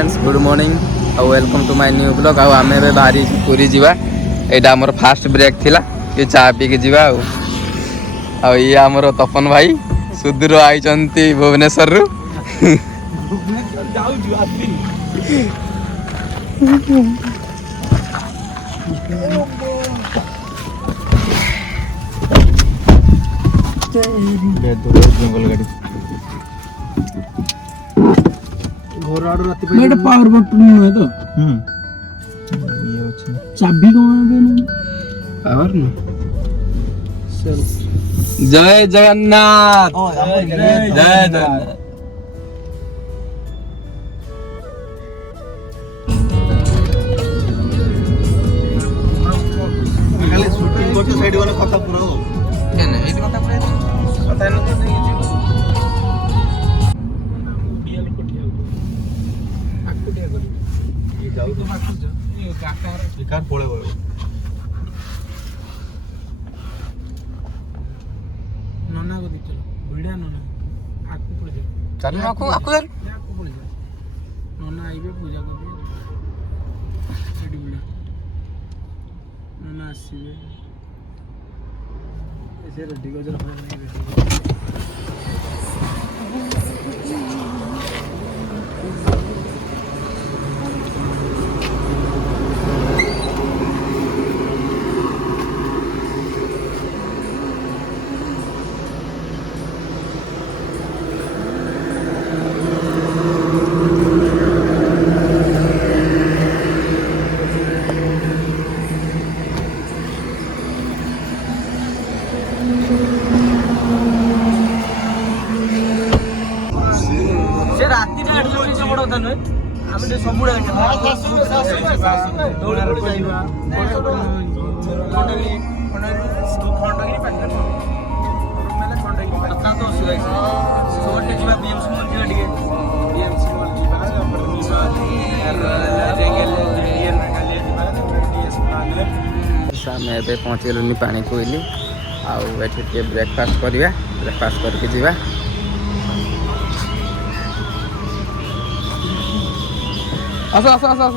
friends good morning और welcome to my new blog आउ आमे बे बाहरी पूरी जीवा एटा हमर फास्ट ब्रेक थिला ये चा पी के जीवा आउ ये हमर तपन भाई सुदूर आई चंती भुवनेश्वर रु जाऊ जु आदमी जंगल गाड़ी पावर बटन है तो ये चाबी कौन पावर ना जय जगन्नाथ जय जगन्नाथ खाली शूटिंग करते साइड वाला कथा पूरा हो केने एटी कथा पूरा कथा न तो नहीं जी बीएल कोठिया आकुटिया कर ये जाऊ तो माखु जा ये काकार कार पळे होय नन्ना को दी चलो भिड़ा नन्ना आकु पळे जा चल आकु आकु चल आकु पळे जा नन्ना आइबे पूजा करबे एडी भिड़ा नन्ना आसीबे ऐसे रेडी को जरा नहीं पहुँचगलुनि पानी कोइली आउ एठी ब्रेकफास्ट करिया ब्रेकफास्ट करके जीवा आस आस आस आस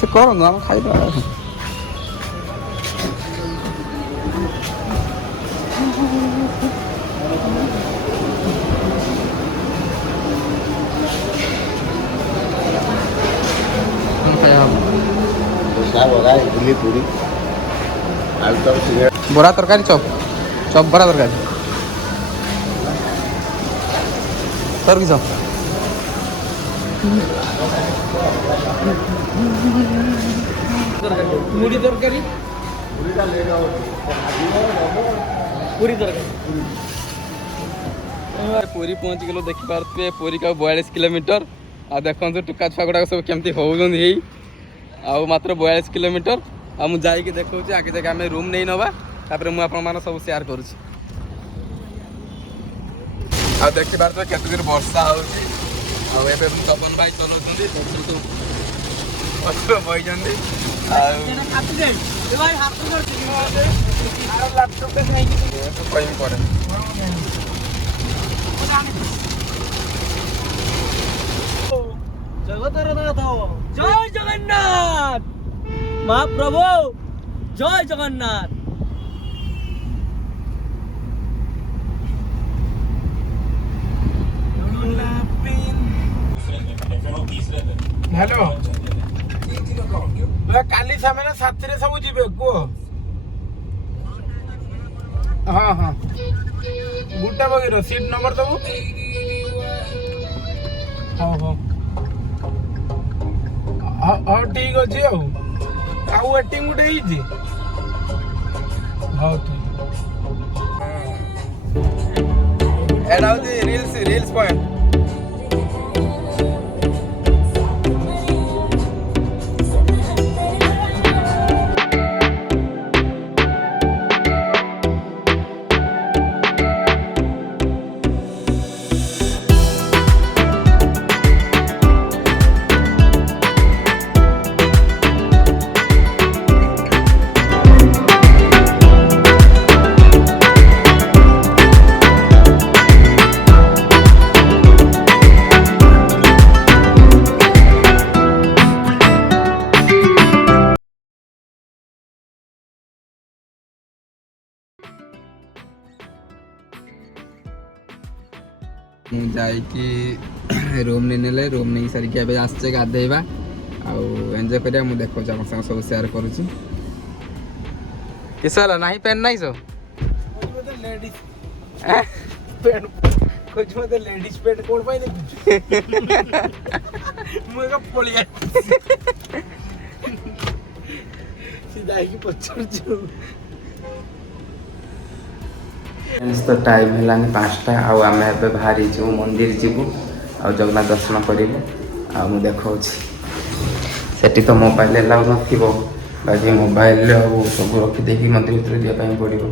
से करो ना हम खाइबा पूरी बड़ा तरकारी चॉप चॉप बड़ा तरकारी तर की चॉप मुड़ी तरकारी पूरी तरकारी पूरी पहुँच गलो देखी पारे पूरी का 42 किलोमीटर आ देखो टुका छुआ गुड़ाक सब केमती होउछन आउ मात्र 42 किलोमीटर आ मु जाई के देखौ छी आगे जाके हमें रूम नहीं नबा तापर मु आपन माने सब शेयर करू छी आ देखि बार तो केते दिन वर्षा हो छी आ एबे तपन भाई चलो जंदी तो अच्छा भाई जंदी आ खाती दे ए भाई हाथ कर छी आ लैपटॉप पे नहीं की तो कोई नहीं पड़े जगतर नाथ जय जगन्नाथ महाप्रभु जय जगन्नाथ हेलो काली सामने साथी रे सब जीवे को हाँ हाँ गुटा बगीर सीट नंबर दबु हाँ हाँ हाँ ठीक अच्छे आउ वेटिंग गोटे हाँ ठीक एड आउट रील्स पॉइंट जाइकी रूम नहीं रूम नहीं सारिकी एबे आसचे गाधेबा आउ एंजॉय करिया मु देखो हम संग सब शेयर करूची किसला नाही पेन नाही सो मते लेडीज पेन कुछ मते लेडीज पेन कोड पाई दे मुगा पोलिया सीधा की पछर जो तो टाइम है 5टा आम बाहरी जीव मंदिर जीवु आ जगन्नाथ दर्शन करूँ आ देखा सेठी तो मोबाइल एलाउ न बाकी मोबाइल सब रखीदे मंदिर भर जावाई पड़ो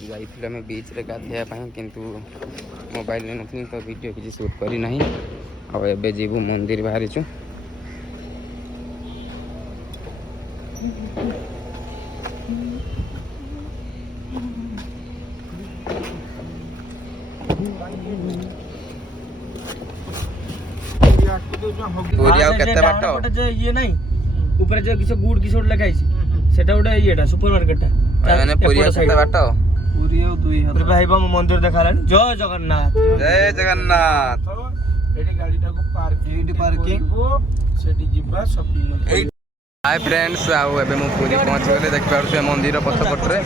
जाइए बीच रे गाधेवाई किंतु मोबाइल नहीं नी तो वीडियो किसी शूट करी नहीं आबे जीवु मंदिर बाहरी छु पूरी आउ केते बाट ये नहीं ऊपर जो किछ गुड किछ लिखाई सेटा गोटे येटा सुपरमार्केटटा माने पूरी आउ केते बाट पूरी आउ 2000 भाईबा मंदिर देखालानी जय जगन्नाथ एडी गाडीटा को पार्किंग सेठी जिबा शॉपिंग हाय फ्रेंड्स आउ एबे मु पूरी पहुंच गले देख पारछे मंदिर पछपट रे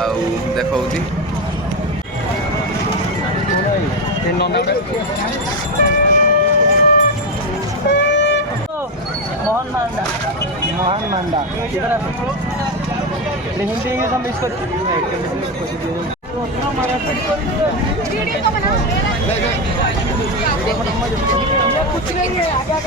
आउ देखौती मोहन मांडा इधर हिंदी इंग्लिश हम मिक्स कर कुछ नहीं है आगे